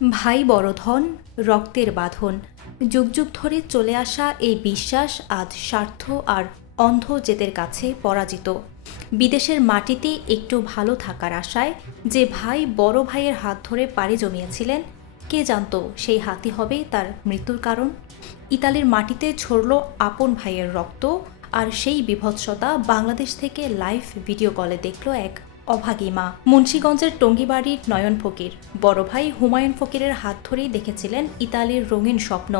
ভাই বড় ধন, রক্তের বাঁধন। যুগ যুগ ধরে চলে আসা এই বিশ্বাস আজ স্বার্থ আর অন্ধ জেদের কাছে পরাজিত। বিদেশের মাটিতে একটু ভালো থাকার আশায় যে ভাই বড় ভাইয়ের হাত ধরে পাড়ি জমিয়েছিলেন, কে জানতো সেই হাতই হবে তার মৃত্যুর কারণ। ইতালির মাটিতে ছড়ল আপন ভাইয়ের রক্ত, আর সেই বীভৎসতা বাংলাদেশ থেকে লাইভ ভিডিও কলে দেখল এক অভাগী মা। মুন্সিগঞ্জের টঙ্গিবাড়ির নয়ন ফকির বড় ভাই হুমায়ুন ফকিরের হাত ধরেই দেখেছিলেন ইতালির রঙিন স্বপ্ন।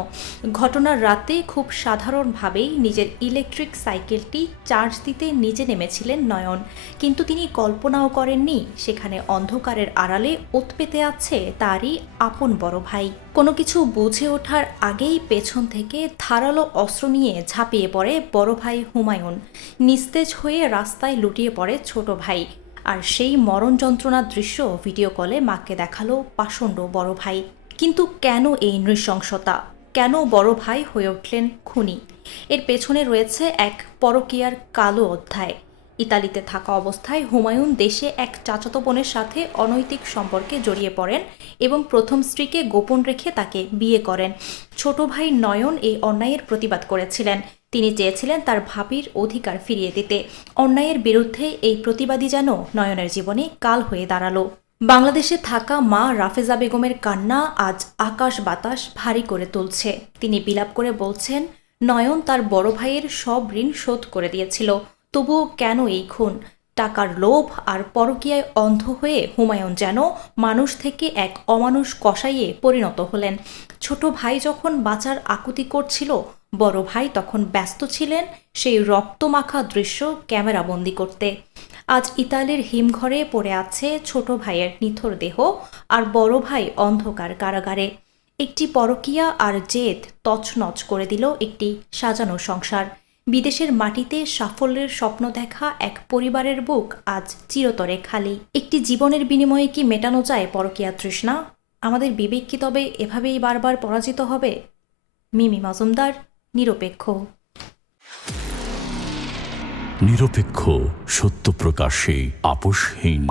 ঘটনার রাতে খুব সাধারণভাবেই নিজের ইলেকট্রিক সাইকেলটি চার্জ দিতে নিজে নেমেছিলেন নয়ন, কিন্তু তিনি কল্পনাও করেননি সেখানে অন্ধকারের আড়ালে ওত পেতে আছে তারই আপন বড় ভাই। কোনো কিছু বুঝে ওঠার আগেই পেছন থেকে ধারালো অস্ত্র নিয়ে ঝাঁপিয়ে পড়ে বড় ভাই হুমায়ুন। নিস্তেজ হয়ে রাস্তায় লুটিয়ে পড়ে ছোট ভাই। আর সেই মরণ যন্ত্রণার দৃশ্য ভিডিও কলে মাকে দেখালো পাষণ্ড বড় ভাই। কিন্তু কেন এই নৃশংসতা? কেন বড় ভাই হয়ে উঠলেন খুনি? এর পেছনে রয়েছে এক পরকীয়ার কালো অধ্যায়। ইতালিতে থাকা অবস্থায় হুমায়ুন দেশে এক চাচাতো বোনের সাথে অনৈতিক সম্পর্কে জড়িয়ে পড়েন এবং প্রথম স্ত্রীকে গোপন রেখে তাকে বিয়ে করেন। ছোট ভাই নয়ন এই অন্যায়ের প্রতিবাদ করেছিলেন। তিনি চেয়েছিলেন তার ভাবির অধিকার ফিরিয়ে দিতে। অন্যায়ের বিরুদ্ধে এই প্রতিবাদী যেন নয়নের জীবনে কাল হয়ে দাঁড়ালো। বাংলাদেশে থাকা মা রাফেজা বেগমের কান্না আজ আকাশ বাতাস ভারী করে তুলছে। তিনি বিলাপ করে বলছেন, নয়ন তার বড় ভাইয়ের সব ঋণ শোধ করে দিয়েছিল, তবুও কেন এই খুন? টাকার লোভ আর পরকীয়ায় অন্ধ হয়ে হুমায়ুন যেন মানুষ থেকে এক অমানুষ কসাইয়ে পরিণত হলেন। ছোট ভাই যখন বাঁচার আকুতি করছিল, বড় ভাই তখন ব্যস্ত ছিলেন সেই রক্তমাখা দৃশ্য ক্যামেরাবন্দি করতে। আজ ইতালির হিমঘরে পড়ে আছে ছোট ভাইয়ের নিথর দেহ, আর বড় ভাই অন্ধকার কারাগারে। একটি পরকীয়া আর জেদ তছনছ করে দিল একটি সাজানো সংসার। বিদেশের মাটিতে সাফল্যের স্বপ্ন দেখা এক পরিবারের বুক আজ চিরতরে খালি। একটি জীবনের বিনিময়ে কি মেটানো যায় পরকীয়া তৃষ্ণা? আমাদের বিবেক কি তবে এভাবেই বারবার পরাজিত হবে? মিমি মজুমদার, নিরপেক্ষ। নিরপেক্ষ, সত্য প্রকাশে আপোষহীন।